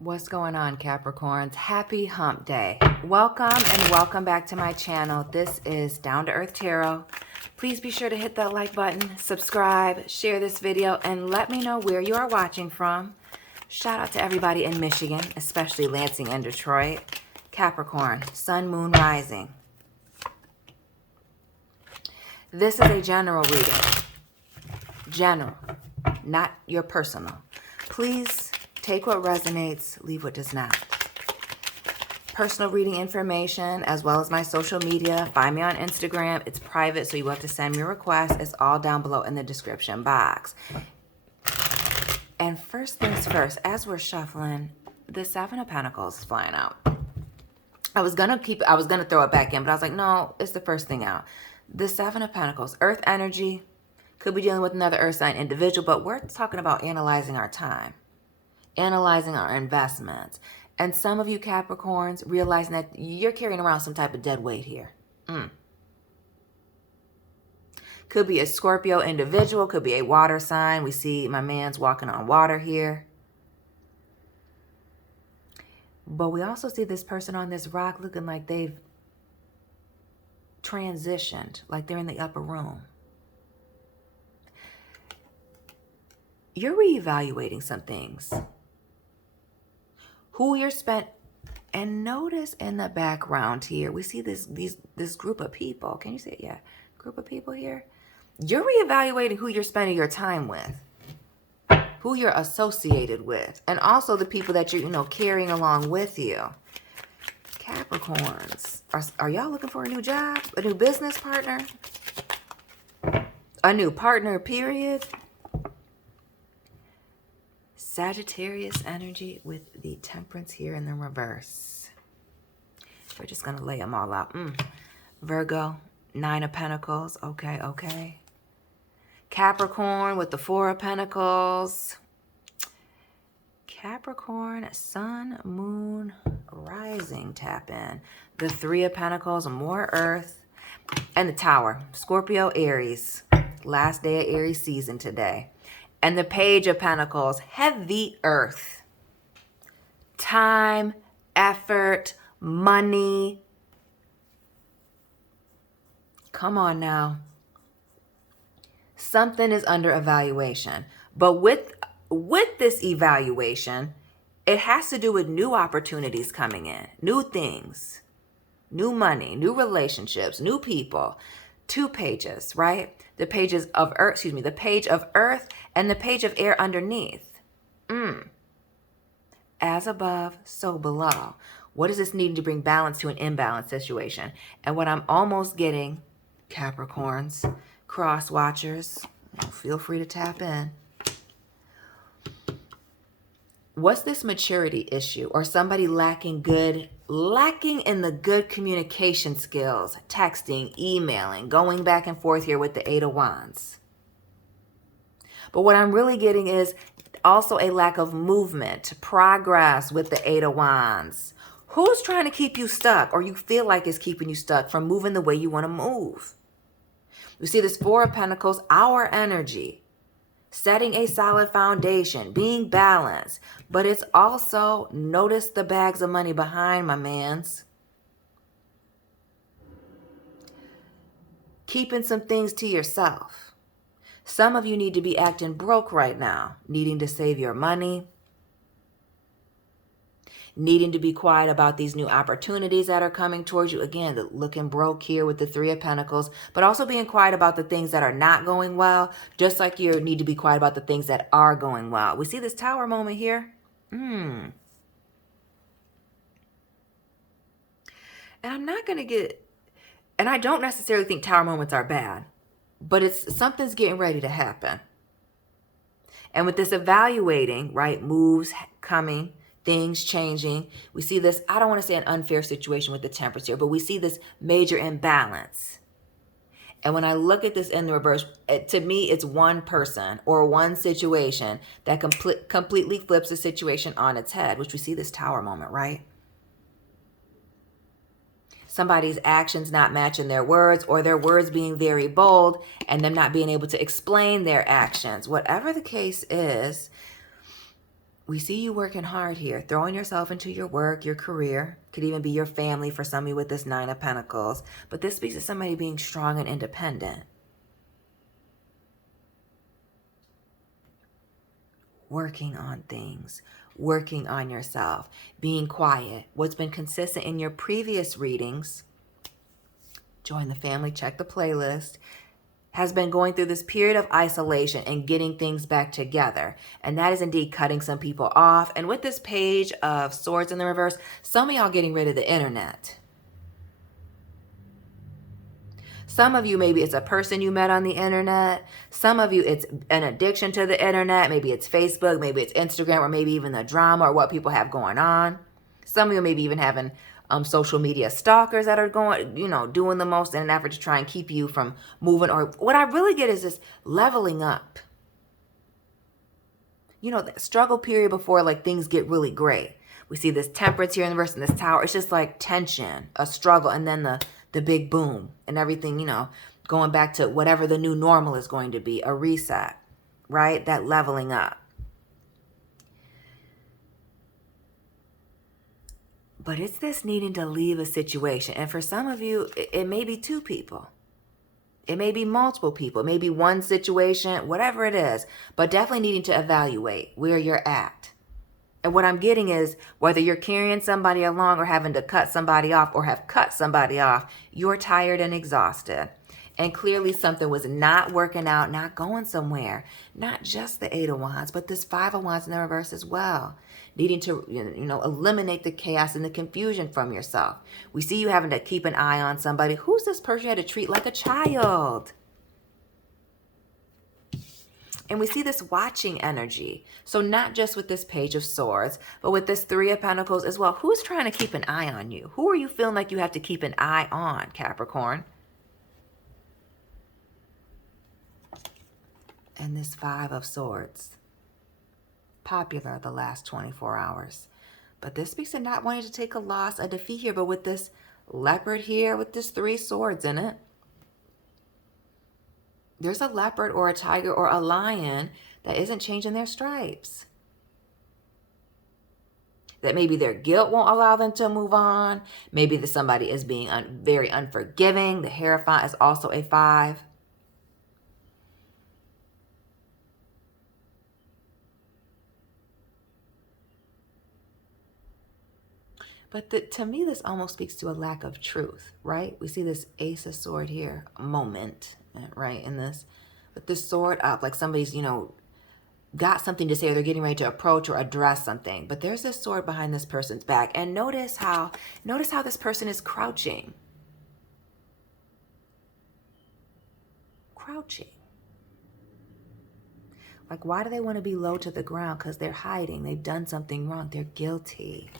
What's going on, Capricorns? Happy hump day. Welcome and welcome back to my channel. This is Down to Earth Tarot. Please be sure to hit that like button, subscribe, share this video, and let me know where you are watching from. Shout out to everybody in Michigan, especially Lansing and Detroit. Capricorn, Sun, Moon, Rising. This is a general reading. General, not your personal. Please take what resonates, leave what does not. Personal reading information, as well as my social media. Find me on Instagram. It's private, so you will have to send me a request. It's all down below in the description box. And first things first, as we're shuffling, the Seven of Pentacles is flying out. I was gonna throw it back in, but I was like, no, it's the first thing out. The Seven of Pentacles, Earth energy, could be dealing with another Earth sign individual, but we're talking about analyzing our time, analyzing our investments. And some of you Capricorns realizing that you're carrying around some type of dead weight here. Could be a Scorpio individual, could be a water sign. We see my man's walking on water here. But we also see this person on this rock looking like they've transitioned, like they're in the upper room. You're reevaluating some things. Who you're spent, and notice in the background here, we see this group of people. Can you see it? Yeah, group of people here. You're reevaluating who you're spending your time with, who you're associated with, and also the people that you're, carrying along with you. Capricorns, are y'all looking for a new job, a new business partner, a new partner, period? Sagittarius energy with the Temperance here in the reverse. We're just going to lay them all out. Virgo, Nine of Pentacles. Okay. Capricorn with the Four of Pentacles. Capricorn, Sun, Moon, Rising, tap in. The Three of Pentacles, more Earth. And the Tower, Scorpio, Aries. Last day of Aries season today. And the Page of Pentacles, heavy Earth. Time, effort, money. Come on now. Something is under evaluation. But with this evaluation, it has to do with new opportunities coming in. New things. New money, new relationships, new people. Two pages, right? The pages of Earth, the page of Earth and the page of air underneath. As above, so below. What is this needing to bring balance to an imbalanced situation? And what I'm almost getting, Capricorns, cross watchers, feel free to tap in. What's this maturity issue, or somebody lacking in the good communication skills, texting, emailing, going back and forth here with the Eight of Wands? But what I'm really getting is also a lack of movement, progress with the Eight of Wands. Who's trying to keep you stuck, or you feel like it's keeping you stuck from moving the way you want to move? We see this Four of Pentacles, our energy. Setting a solid foundation, being balanced. But it's also, notice the bags of money behind, my mans. Keeping some things to yourself. Some of you need to be acting broke right now, needing to save your money, needing to be quiet about these new opportunities that are coming towards you. Again, looking broke here with the Three of Pentacles, but also being quiet about the things that are not going well, just like you need to be quiet about the things that are going well. We see this Tower moment here. And I'm not going to get, and I don't necessarily think Tower moments are bad, but something's getting ready to happen. And with this evaluating, right, moves coming, things changing. We see this, I don't want to say an unfair situation with the Temperance here, but we see this major imbalance. And when I look at this in the reverse, to me, it's one person or one situation that completely flips the situation on its head, which we see this Tower moment, right? Somebody's actions not matching their words, or their words being very bold and them not being able to explain their actions. Whatever the case is, We see you working hard here, throwing yourself into your work, your career. Could even be your family for some of you with this Nine of Pentacles. But this speaks to somebody being strong and independent. Working on things, working on yourself, being quiet. What's been consistent in your previous readings, join the family, check the playlist, has been going through this period of isolation and getting things back together. And that is indeed cutting some people off. And with this Page of Swords in the reverse, some of y'all getting rid of the internet. Some of you, maybe it's a person you met on the internet. Some of you, it's an addiction to the internet. Maybe it's Facebook, maybe it's Instagram, or maybe even the drama or what people have going on. Some of you maybe even having social media stalkers that are going, doing the most in an effort to try and keep you from moving. Or what I really get is this leveling up. The struggle period before like things get really great. We see this Temperance here in the reverse and this Tower. It's just like tension, a struggle, and then the big boom and everything, going back to whatever the new normal is going to be, a reset, right? That leveling up. But it's this needing to leave a situation. And for some of you, it may be two people. It may be multiple people. It may be one situation, whatever it is. But definitely needing to evaluate where you're at. And what I'm getting is whether you're carrying somebody along or having to cut somebody off or have cut somebody off, you're tired and exhausted. And clearly something was not working out, not going somewhere. Not just the Eight of Wands, but this Five of Wands in the reverse as well. Needing to, eliminate the chaos and the confusion from yourself. We see you having to keep an eye on somebody. Who's this person you had to treat like a child? And we see this watching energy. So not just with this Page of Swords, but with this Three of Pentacles as well. Who's trying to keep an eye on you? Who are you feeling like you have to keep an eye on, Capricorn? And this Five of Swords. Popular the last 24 hours. But this speaks to not wanting to take a loss, a defeat here. But with this Leopard here, with this Three Swords in it, there's a leopard or a tiger or a lion that isn't changing their stripes. That maybe their guilt won't allow them to move on. Maybe that somebody is being very unforgiving. The Hierophant is also a 5. But to me, this almost speaks to a lack of truth, right? We see this Ace of Sword here, a moment, right, in this. With this sword up, like somebody's, got something to say, or they're getting ready to approach or address something. But there's this sword behind this person's back. And notice how this person is crouching. Crouching. Like, why do they want to be low to the ground? Because they're hiding. They've done something wrong. They're guilty.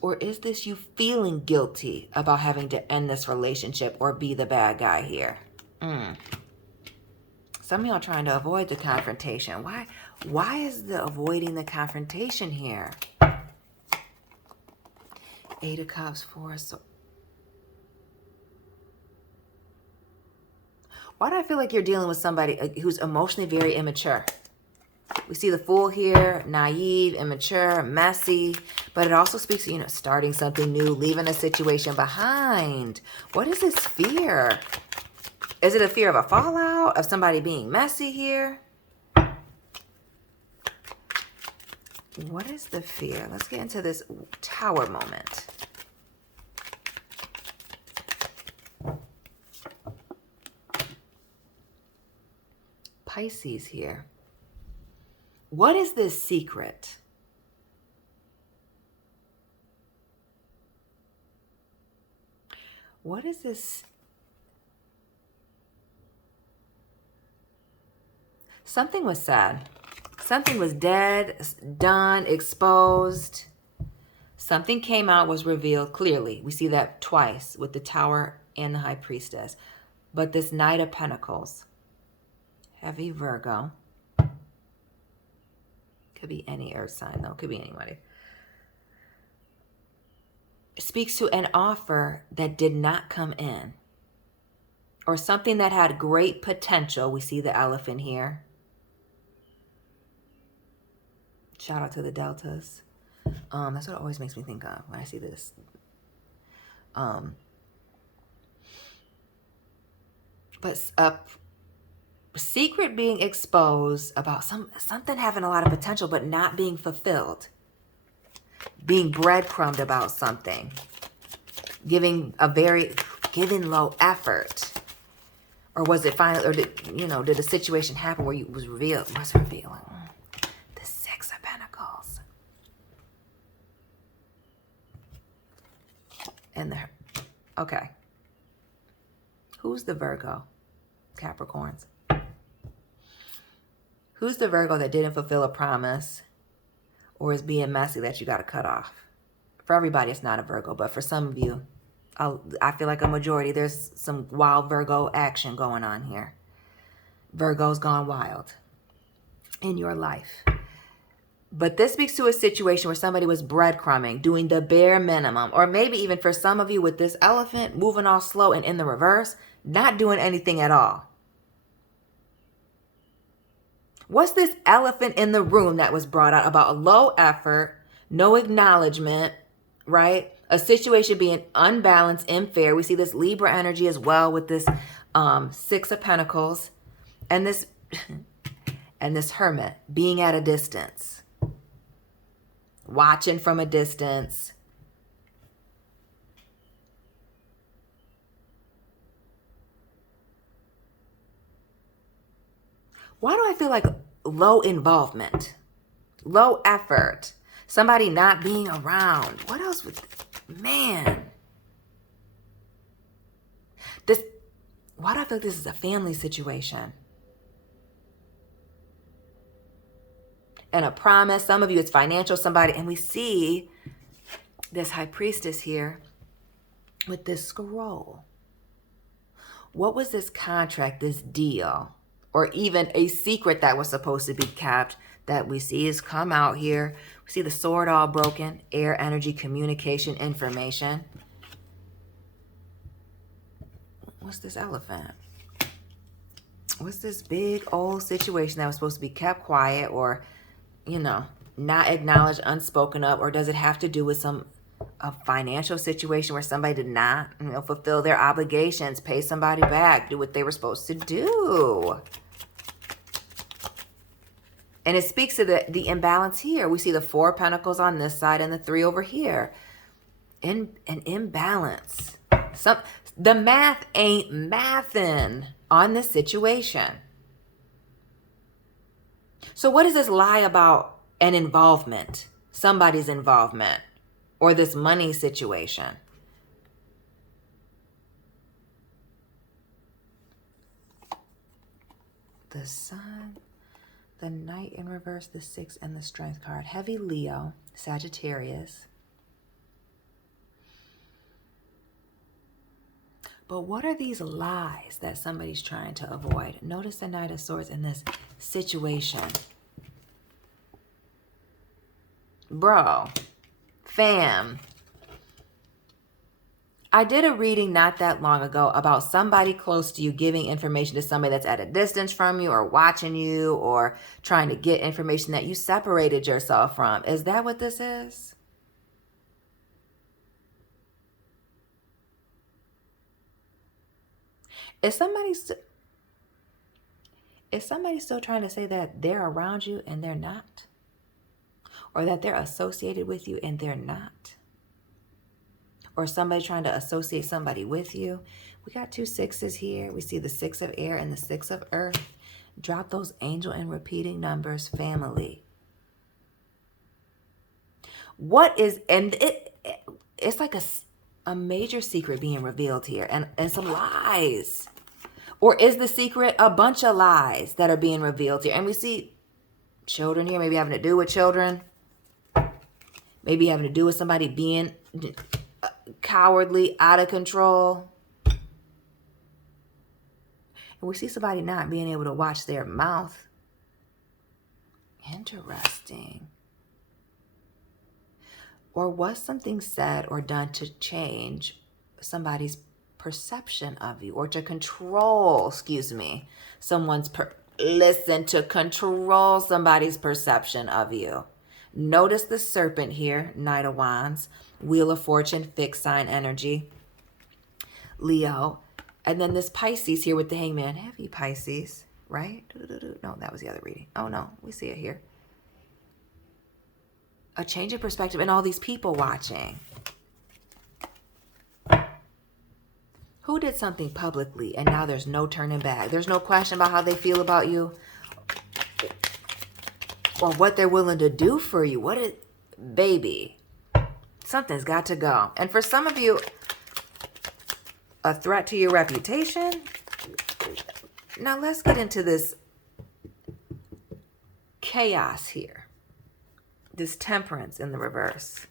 Or is this you feeling guilty about having to end this relationship or be the bad guy here? Some of y'all trying to avoid the confrontation. Why is the avoiding the confrontation here? Eight of Cups, Four of Swords. Why do I feel like you're dealing with somebody who's emotionally very immature? We see the Fool here, naive, immature, messy, but it also speaks to, starting something new, leaving a situation behind. What is this fear? Is it a fear of a fallout, of somebody being messy here? What is the fear? Let's get into this Tower moment. Pisces here. What is this secret? What is this? Something was said. Something was dead, done, exposed. Something came out, was revealed clearly. We see that twice with the Tower and the High Priestess. But this Knight of Pentacles, heavy Virgo. Could be any earth sign, though. Could be anybody. speaks to an offer that did not come in, or something that had great potential. We see the elephant here. Shout out to the deltas. That's what it always makes me think of when I see this. But a secret being exposed about something having a lot of potential but not being fulfilled. Being breadcrumbed about something. Giving low effort. Or was it finally, or did the situation happen where it was revealing? The Six of Pentacles. And okay. Who's the Virgo? Capricorns. Who's the Virgo that didn't fulfill a promise or is being messy that you got to cut off? For everybody, it's not a Virgo, but for some of you, I feel like a majority, there's some wild Virgo action going on here. Virgo's gone wild in your life. But this speaks to a situation where somebody was breadcrumbing, doing the bare minimum, or maybe even for some of you with this elephant, moving all slow and in the reverse, not doing anything at all. What's this elephant in the room that was brought out about a low effort, no acknowledgement, right? A situation being unbalanced, unfair. We see this Libra energy as well with this Six of Pentacles and this Hermit being at a distance, watching from a distance. Why do I feel like low involvement, low effort, somebody not being around? What else would, man? Why do I feel like this is a family situation? And a promise, some of you it's financial, somebody, and we see this High Priestess here with this scroll. What was this contract, this deal? Or even a secret that was supposed to be kept that we see is come out here. We see the sword all broken, air, energy, communication, information. What's this elephant? What's this big old situation that was supposed to be kept quiet or, not acknowledged, unspoken of, or does it have to do with a financial situation where somebody did not, fulfill their obligations, pay somebody back, do what they were supposed to do? And it speaks to the imbalance here. We see the Four of Pentacles on this side and the Three over here. An imbalance. The math ain't mathin' on this situation. So what does this lie about an involvement? Somebody's involvement. Or this money situation? The Sun, the Knight in reverse, the Six, and the Strength card. Heavy Leo, Sagittarius. But what are these lies that somebody's trying to avoid? Notice the Knight of Swords in this situation. Bro, fam. I did a reading not that long ago about somebody close to you giving information to somebody that's at a distance from you or watching you or trying to get information that you separated yourself from. Is that what this is? Is somebody still trying to say that they're around you and they're not? Or that they're associated with you and they're not? Or somebody trying to associate somebody with you? We got two sixes here. We see the Six of Air and the Six of Earth. Drop those angel and repeating numbers, family. What is, and it's like a major secret being revealed here and some lies. Or is the secret a bunch of lies that are being revealed here? And we see children here, maybe having to do with children. Maybe having to do with somebody being cowardly, out of control. And we see somebody not being able to watch their mouth. Interesting. Or was something said or done to change somebody's perception of you, or to control, someone's to control somebody's perception of you. Notice the serpent here, Knight of Wands, Wheel of Fortune, fixed sign energy, Leo. And then this Pisces here with the Hangman, heavy Pisces, right? No, that was the other reading. Oh no, we see it here. A change of perspective and all these people watching. Who did something publicly and now there's no turning back? There's no question about how they feel about you or what they're willing to do for you. Baby, something's got to go. And for some of you, a threat to your reputation. Now let's get into this chaos here. This Temperance in the reverse.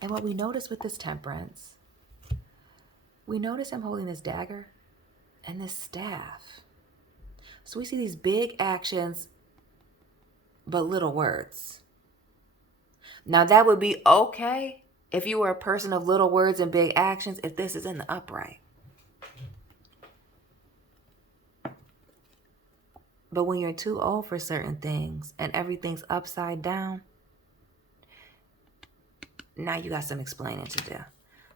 And what we notice with this Temperance, we notice him holding this dagger and this staff. So we see these big actions, but little words. Now that would be okay if you were a person of little words and big actions, if this is in the upright. But when you're too old for certain things and everything's upside down, now you got some explaining to do.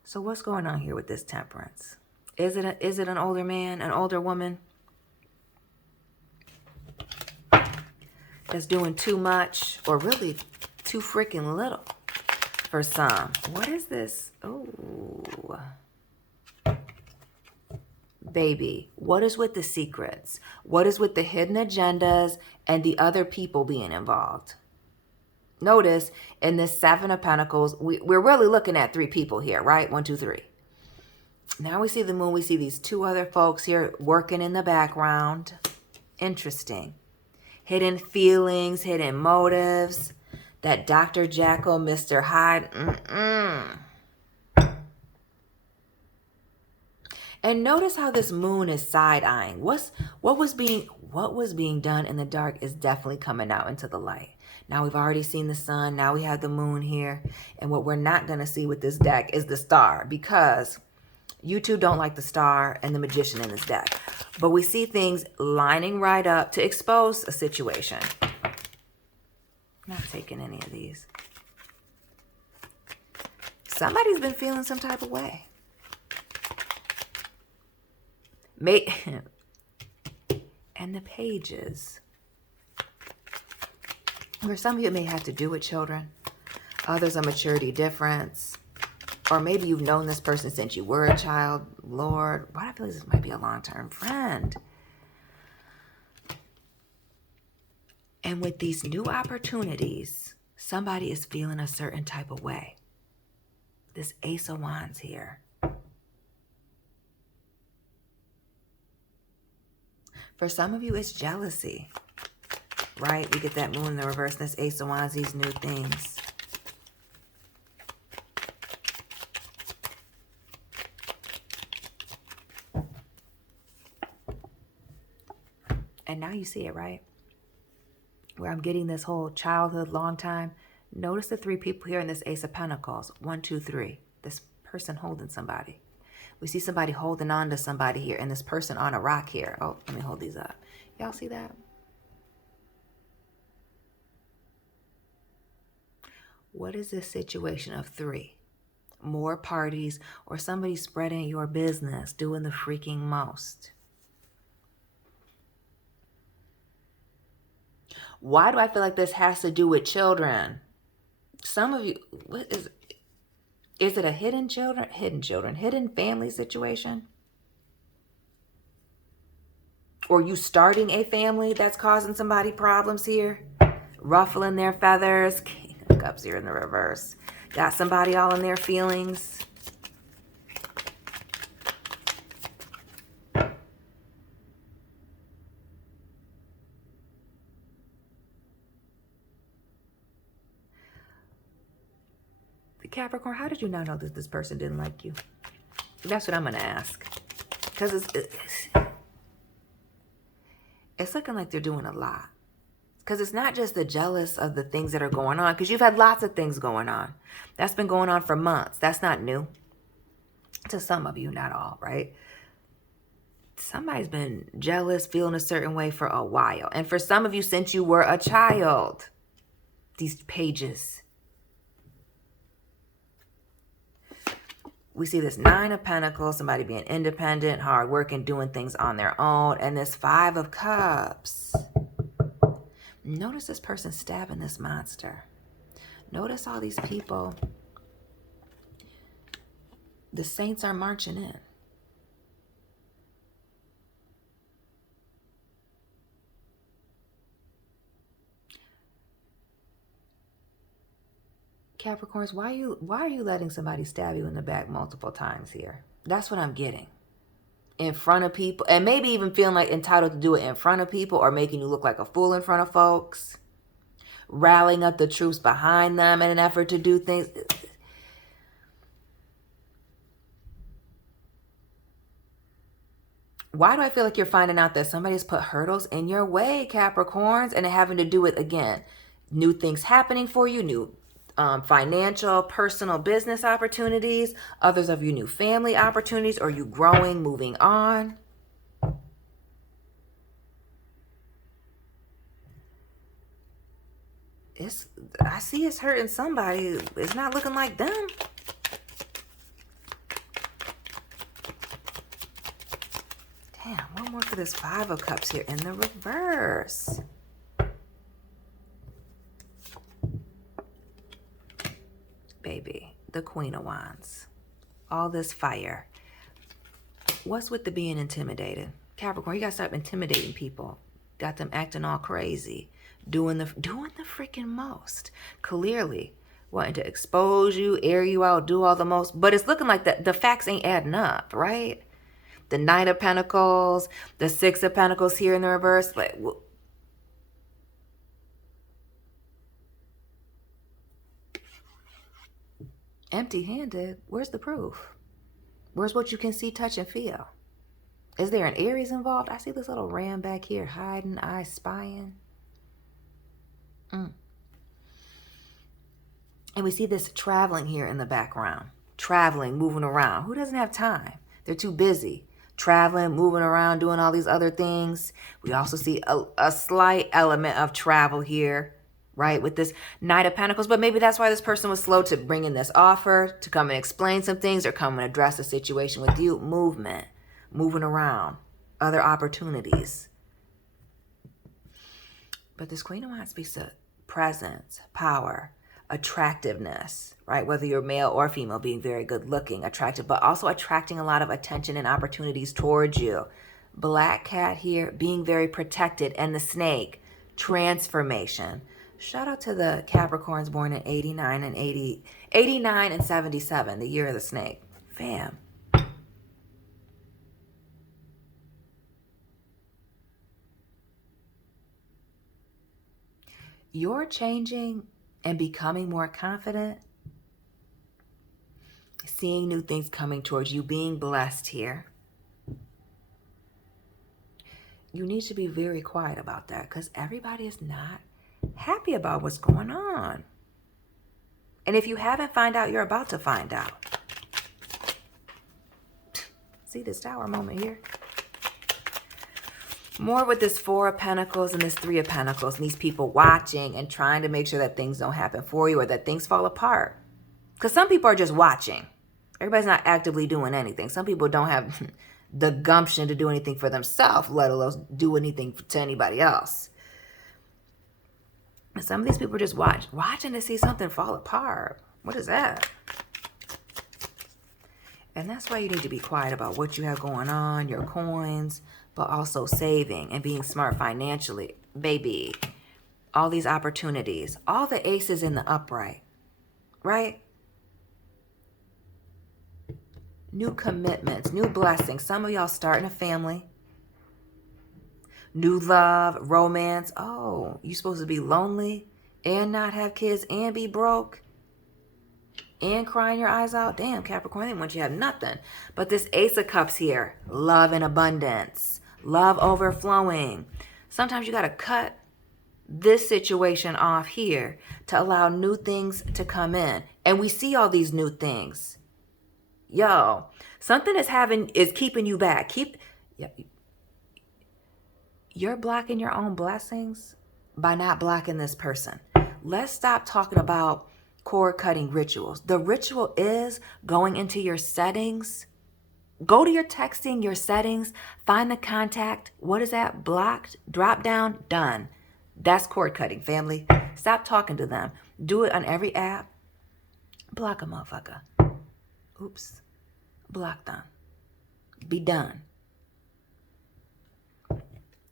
So what's going on here with this Temperance? Is it an older man, an older woman that's doing too much or really too freaking little for some? What is this? Oh, baby, what is with the secrets? What is with the hidden agendas and the other people being involved? Notice in this Seven of Pentacles, we're really looking at three people here, right? 1, 2, 3. Now we see the Moon. We see these two other folks here working in the background. Interesting. Hidden feelings, hidden motives. That Dr. Jekyll, Mr. Hyde. And notice how this Moon is side-eyeing. What was being done in the dark is definitely coming out into the light. Now we've already seen the sun. Now we have the Moon here. And what we're not going to see with this deck is the Star, because you two don't like the Star and the Magician in this deck. But we see things lining right up to expose a situation. I'm not taking any of these. Somebody's been feeling some type of way. And the Pages. Where some of you may have to do with children. Others a maturity difference. Or maybe you've known this person since you were a child. Lord, why do I feel like this might be a long-term friend? And with these new opportunities, somebody is feeling a certain type of way. This Ace of Wands here. For some of you, it's jealousy, right? We get that Moon in the reverse, this Ace of Wands, these new things. And now you see it, right? Where I'm getting this whole childhood, long time. Notice the three people here in this Ace of Pentacles. 1, 2, 3. This person holding somebody. We see somebody holding on to somebody here, and this person on a rock here. Oh, let me hold these up. Y'all see that? What is this situation of 3? More parties or somebody spreading your business, doing the freaking most. Why do I feel like this has to do with children? Some of you, what is it a hidden family situation? Or you starting a family that's causing somebody problems here? Ruffling their feathers. King of Cups here in the reverse. Got somebody all in their feelings. Capricorn, how did you not know that this person didn't like you? That's what I'm going to ask. Because it's looking like they're doing a lot. Because it's not just the jealous of the things that are going on, because you've had lots of things going on. That's been going on for months. That's not new. To some of you, not all, right? Somebody's been jealous, feeling a certain way for a while. And for some of you, since you were a child, these pages. We see this 9 of Pentacles, somebody being independent, hardworking, doing things on their own. And this 5 of Cups. Notice this person stabbing this monster. Notice all these people. The saints are marching in. Capricorns, why are you letting somebody stab you in the back multiple times here? That's what I'm getting. In front of people, and maybe even feeling like entitled to do it in front of people, or making you look like a fool in front of folks. Rallying up the troops behind them in an effort to do things. Why do I feel like you're finding out that somebody's put hurdles in your way, Capricorns, and having to do with, again, new things happening for you, new financial, personal, business opportunities, others of you new family opportunities, or you growing, moving on. I see it's hurting somebody. It's not looking like them. Damn, one more for this 5 of Cups here in the reverse. Baby, the Queen of Wands. All this fire. What's with the being intimidated? Capricorn, you gotta stop intimidating people. Got them acting all crazy. Doing the freaking most. Clearly wanting to expose you, air you out, do all the most. But it's looking like the facts ain't adding up, right? The 9 of Pentacles, the 6 of Pentacles here in the reverse. Like, empty-handed. Where's the proof? Where's what you can see, touch, and feel? Is there an Aries involved? I see this little ram back here hiding, eye spying. And we see this traveling here in the background. Traveling, moving around. Who doesn't have time? They're too busy. Traveling, moving around, doing all these other things. We also see a slight element of travel here, right? With this Knight of Pentacles. But maybe that's why this person was slow to bring in this offer, to come and explain some things, or come and address a situation with you. Movement, moving around, other opportunities. But this Queen of Wands speaks to presence, power, attractiveness, right? Whether you're male or female, being very good looking, attractive, but also attracting a lot of attention and opportunities towards you. Black cat here, being very protected. And the snake, transformation. Shout out to the Capricorns born in 89 and 77, the year of the snake. Fam. You're changing and becoming more confident. Seeing new things coming towards you, being blessed here. You need to be very quiet about that, because everybody is not happy about what's going on. And if you haven't found out, you're about to find out. See this Tower moment here? More with this 4 of Pentacles and this 3 of Pentacles, and these people watching and trying to make sure that things don't happen for you, or that things fall apart. Because some people are just watching. Everybody's not actively doing anything. Some people don't have the gumption to do anything for themselves, let alone do anything to anybody else. And some of these people are just watching to see something fall apart. What is that? And that's why you need to be quiet about what you have going on, your coins, but also saving and being smart financially. Baby, all these opportunities, all the aces in the upright, right? New commitments, new blessings. Some of y'all starting a family. New love, romance. Oh, you supposed to be lonely and not have kids and be broke and crying your eyes out? Damn, Capricorn, they want you to have nothing. But this Ace of Cups here, love and abundance, love overflowing. Sometimes you got to cut this situation off here to allow new things to come in. And we see all these new things. Yo, something is keeping you back. You're blocking your own blessings by not blocking this person. Let's stop talking about cord cutting rituals. The ritual is going into your settings. Go to your texting, your settings, find the contact. What is that? Blocked, drop down, done. That's cord cutting, family. Stop talking to them. Do it on every app. Block a motherfucker. Oops. Block them. Be done.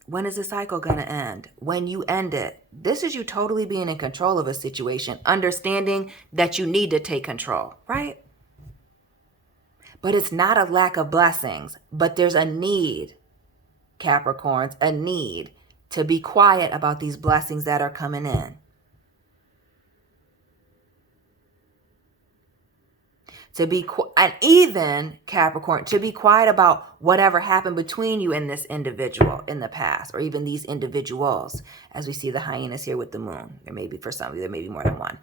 When is the cycle going to end? When you end it. This is you totally being in control of a situation, understanding that you need to take control, right? But it's not a lack of blessings, but there's a need, Capricorns, a need to be quiet about these blessings that are coming in. And even, Capricorn, to be quiet about whatever happened between you and this individual in the past, or even these individuals, as we see the hyenas here with the moon. There may be, for some of you, there may be more than one.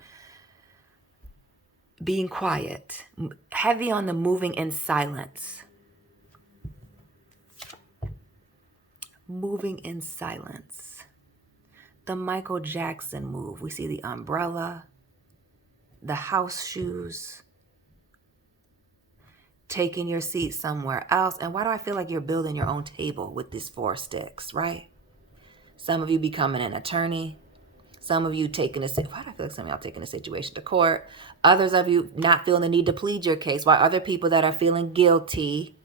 Being quiet, heavy on the moving in silence. Moving in silence. The Michael Jackson move. We see the umbrella, the house shoes, taking your seat somewhere else. And why do I feel like you're building your own table with these 4 sticks, right? Some of you becoming an attorney. Some of you taking why do I feel like some of y'all taking a situation to court? Others of you not feeling the need to plead your case, while other people that are feeling guilty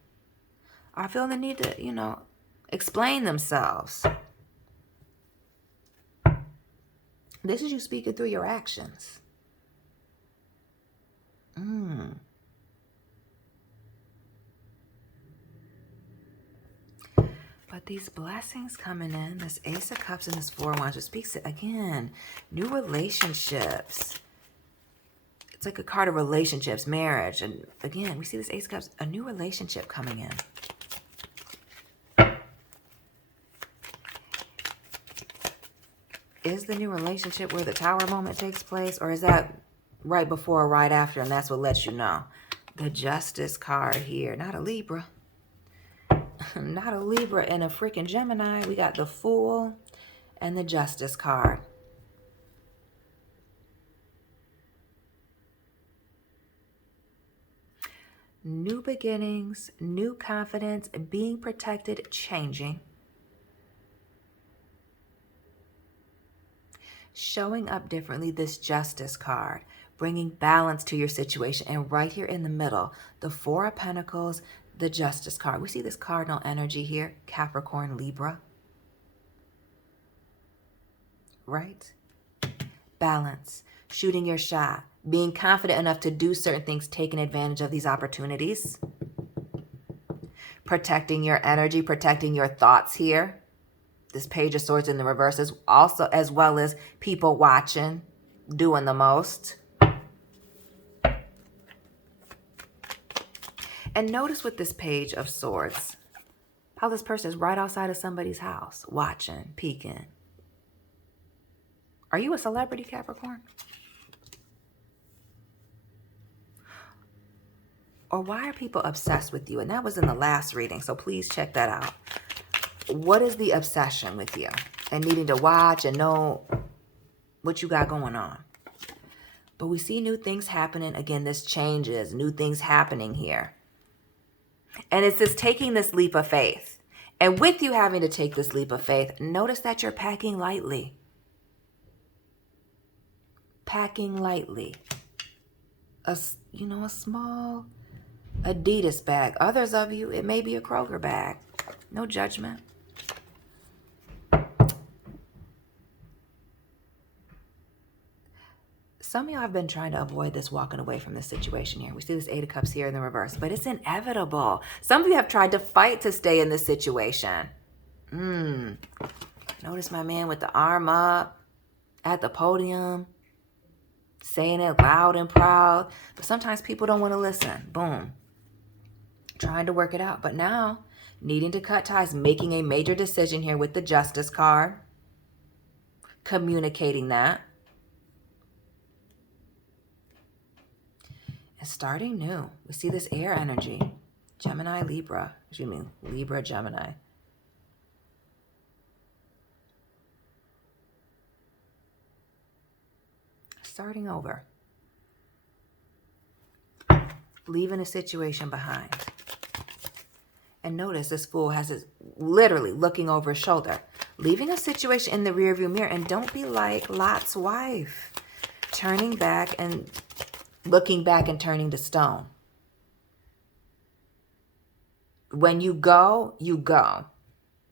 are feeling the need to, explain themselves. This is you speaking through your actions. But these blessings coming in, this Ace of Cups and this Four of Wands, which speaks to, again, new relationships. It's like a card of relationships, marriage. And again, we see this Ace of Cups, a new relationship coming in. Is the new relationship where the Tower moment takes place? Or is that right before or right after? And that's what lets you know. The Justice card here. Not a Libra. Not a Libra and a freaking Gemini. We got the Fool and the Justice card. New beginnings, new confidence, being protected, changing. Showing up differently, this Justice card. Bringing balance to your situation. And right here in the middle, the Four of Pentacles, the Justice card. We see this cardinal energy here, Capricorn, Libra. Right? Balance, shooting your shot, being confident enough to do certain things, taking advantage of these opportunities. Protecting your energy, protecting your thoughts here. This Page of Swords in the reverse is also, as well as people watching, doing the most. And notice with this Page of Swords, how this person is right outside of somebody's house, watching, peeking. Are you a celebrity, Capricorn? Or why are people obsessed with you? And that was in the last reading, so please check that out. What is the obsession with you? And needing to watch and know what you got going on. But we see new things happening. Again, this changes, new things happening here. And it's this taking this leap of faith. And with you having to take this leap of faith, notice that you're packing lightly. Packing lightly. A small Adidas bag. Others of you, it may be a Kroger bag. No judgment. Some of y'all have been trying to avoid this, walking away from this situation here. We see this Eight of Cups here in the reverse, but it's inevitable. Some of you have tried to fight to stay in this situation. Notice my man with the arm up at the podium, saying it loud and proud. But sometimes people don't want to listen. Boom. Trying to work it out. But now, needing to cut ties, making a major decision here with the Justice card. communicating that. And starting new. We see this air energy. Gemini, Libra. Excuse me, Libra, Gemini. Starting over. Leaving a situation behind. And notice this Fool has his literally looking over his shoulder. Leaving a situation in the rearview mirror. And don't be like Lot's wife. Turning back and looking back and turning to stone. When you go, you go.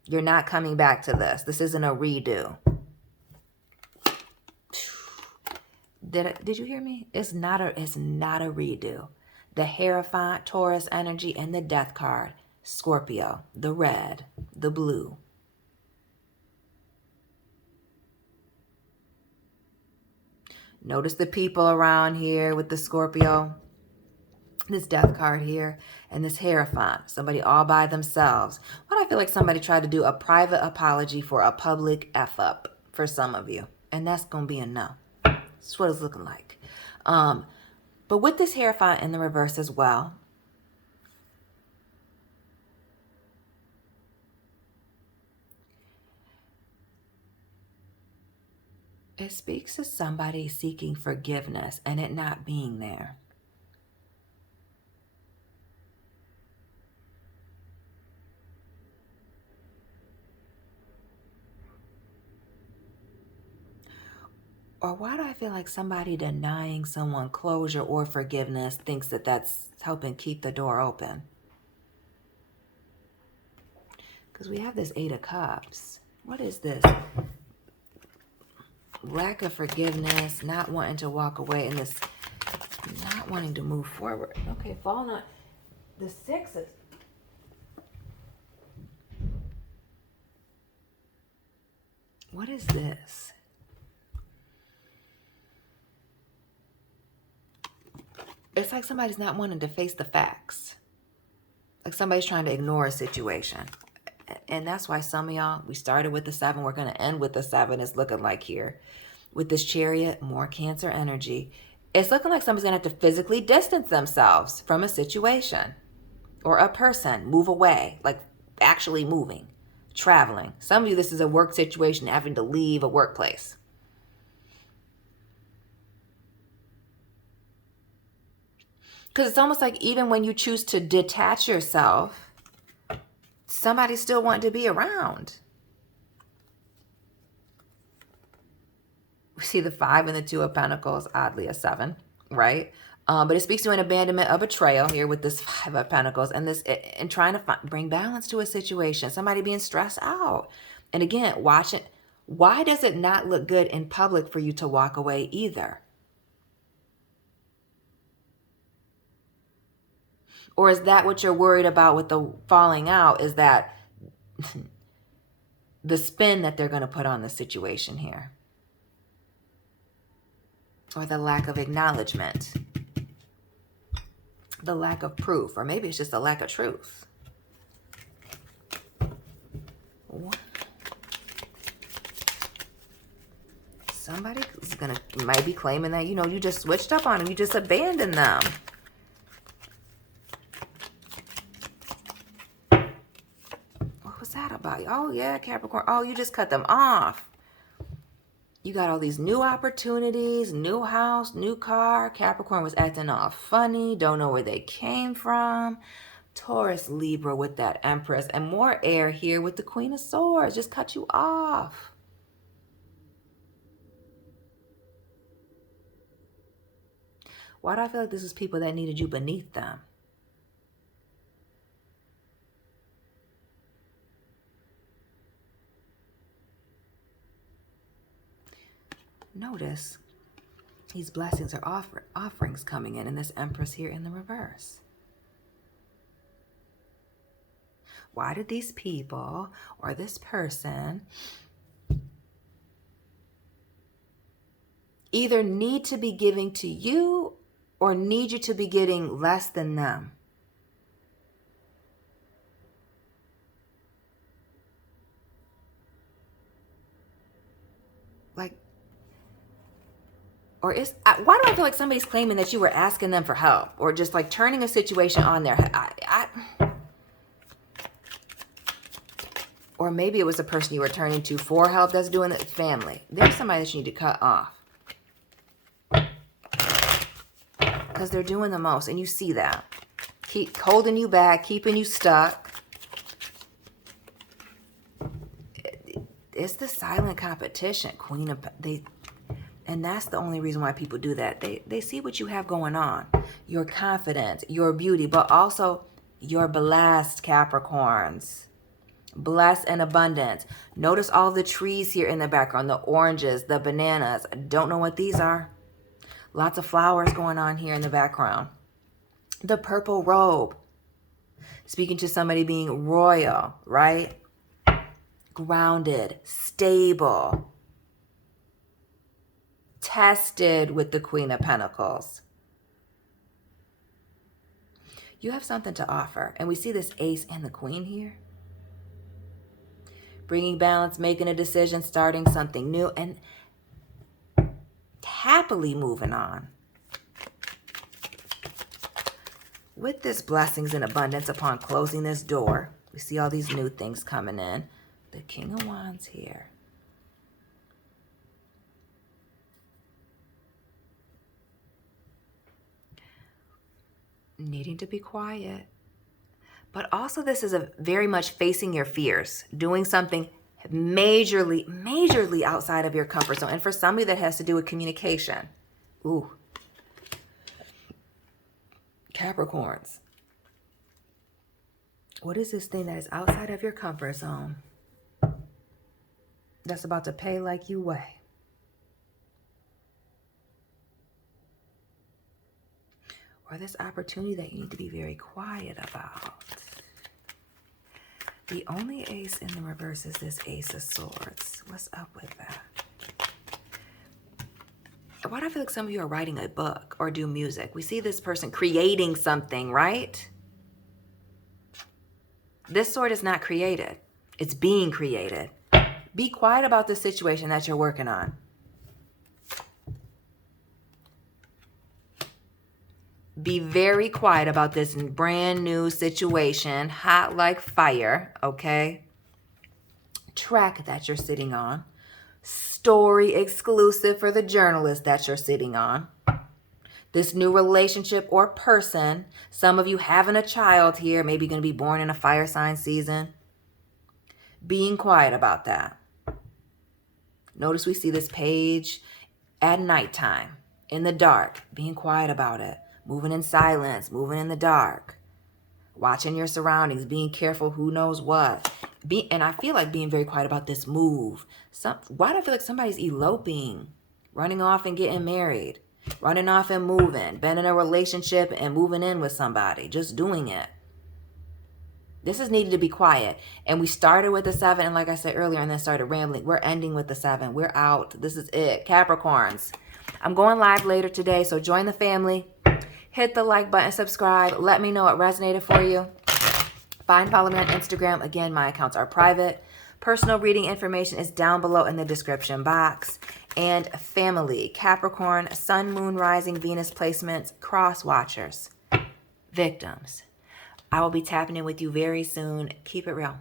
You're not coming back to this. This isn't a redo. Did you hear me? It's not a redo. The Hierophant, Taurus energy, and the Death card. Scorpio, the red, the blue. Notice the people around here with the Scorpio. This Death card here. And this Hierophant. Somebody all by themselves. But I feel like somebody tried to do a private apology for a public F-up for some of you. And that's going to be a no. That's what it's looking like. But with this Hierophant in the reverse as well. It speaks to somebody seeking forgiveness and it not being there. Or why do I feel like somebody denying someone closure or forgiveness thinks that that's helping keep the door open? Because we have this 8 of Cups. What is this? Lack of forgiveness, not wanting to walk away, and this not wanting to move forward. Okay, falling on the 6 is... What is this? It's like somebody's not wanting to face the facts. Like somebody's trying to ignore a situation. And that's why some of y'all, we started with the 7. We're going to end with the 7. It's looking like here. With this Chariot, more Cancer energy. It's looking like somebody's going to have to physically distance themselves from a situation. Or a person. Move away. Like actually moving. Traveling. Some of you, this is a work situation, having to leave a workplace. Because it's almost like even when you choose to detach yourself, somebody still wants to be around. We see the 5 and the 2 of Pentacles, oddly a 7, right? But it speaks to an abandonment, a betrayal here with this 5 of Pentacles and this, and trying to bring balance to a situation. Somebody being stressed out. And again, watching. Why does it not look good in public for you to walk away either? Or is that what you're worried about with the falling out? Is that the spin that they're going to put on the situation here? Or the lack of acknowledgement? The lack of proof? Or maybe it's just a lack of truth. What? Somebody is might be claiming that, you just switched up on them. You just abandoned them. That about you? Oh yeah, Capricorn. Oh, you just cut them off. You got all these new opportunities, new house, new car. Capricorn was acting all funny, don't know where they came from. Taurus, Libra with that Empress, and more air here with the Queen of Swords. Just cut you off. Why do I feel like this is people that needed you beneath them? Notice these blessings are offerings coming in, and this Empress here in the reverse. Why did these people or this person either need to be giving to you or need you to be getting less than them? Like, or why do I feel like somebody's claiming that you were asking them for help or just like turning a situation on their head? Or maybe it was a person you were turning to for help that's doing it. Family. There's somebody that you need to cut off. Because they're doing the most, and you see that. Keep holding you back, keeping you stuck. It's the silent competition, Queen of... And that's the only reason why people do that. They see what you have going on. Your confidence, your beauty, but also your blessed, Capricorns. Blessed and abundance. Notice all the trees here in the background. The oranges, the bananas. Don't know what these are. Lots of flowers going on here in the background. The purple robe. Speaking to somebody being royal, right? Grounded, stable. Tested with the Queen of Pentacles. You have something to offer. And we see this ace and the queen here. Bringing balance, making a decision, starting something new, and happily moving on. With this blessings and abundance upon closing this door, we see all these new things coming in. The King of Wands here. Needing to be quiet. But also this is a very much facing your fears. Doing something majorly outside of your comfort zone. And for somebody that has to do with communication. Ooh. Capricorns. What is this thing that is outside of your comfort zone? That's about to pay like you weigh. Or this opportunity that you need to be very quiet about. The only ace in the reverse is this Ace of Swords. What's up with that? Why do I feel like some of you are writing a book or do music? We see this person creating something, right? This sword is not created. It's being created. Be quiet about the situation that you're working on. Be very quiet about this brand new situation, hot like fire, okay? Track that you're sitting on. Story exclusive for the journalist that you're sitting on. This new relationship or person, some of you having a child here, maybe going to be born in a fire sign season. Being quiet about that. Notice we see this page at nighttime, in the dark, being quiet about it. Moving in silence, moving in the dark. Watching your surroundings, being careful who knows what. And I feel like being very quiet about this move. Why do I feel like somebody's eloping? Running off and getting married. Running off and moving. Been in a relationship and moving in with somebody. Just doing it. This is needed to be quiet. And we started with the 7, and like I said earlier, and then started rambling. We're ending with the 7. We're out. This is it. Capricorns. I'm going live later today, so join the family. Hit the like button, subscribe. Let me know what resonated for you. Follow me on Instagram. Again, my accounts are private. Personal reading information is down below in the description box. And family, Capricorn, Sun, Moon, Rising, Venus placements, cross watchers, victims. I will be tapping in with you very soon. Keep it real.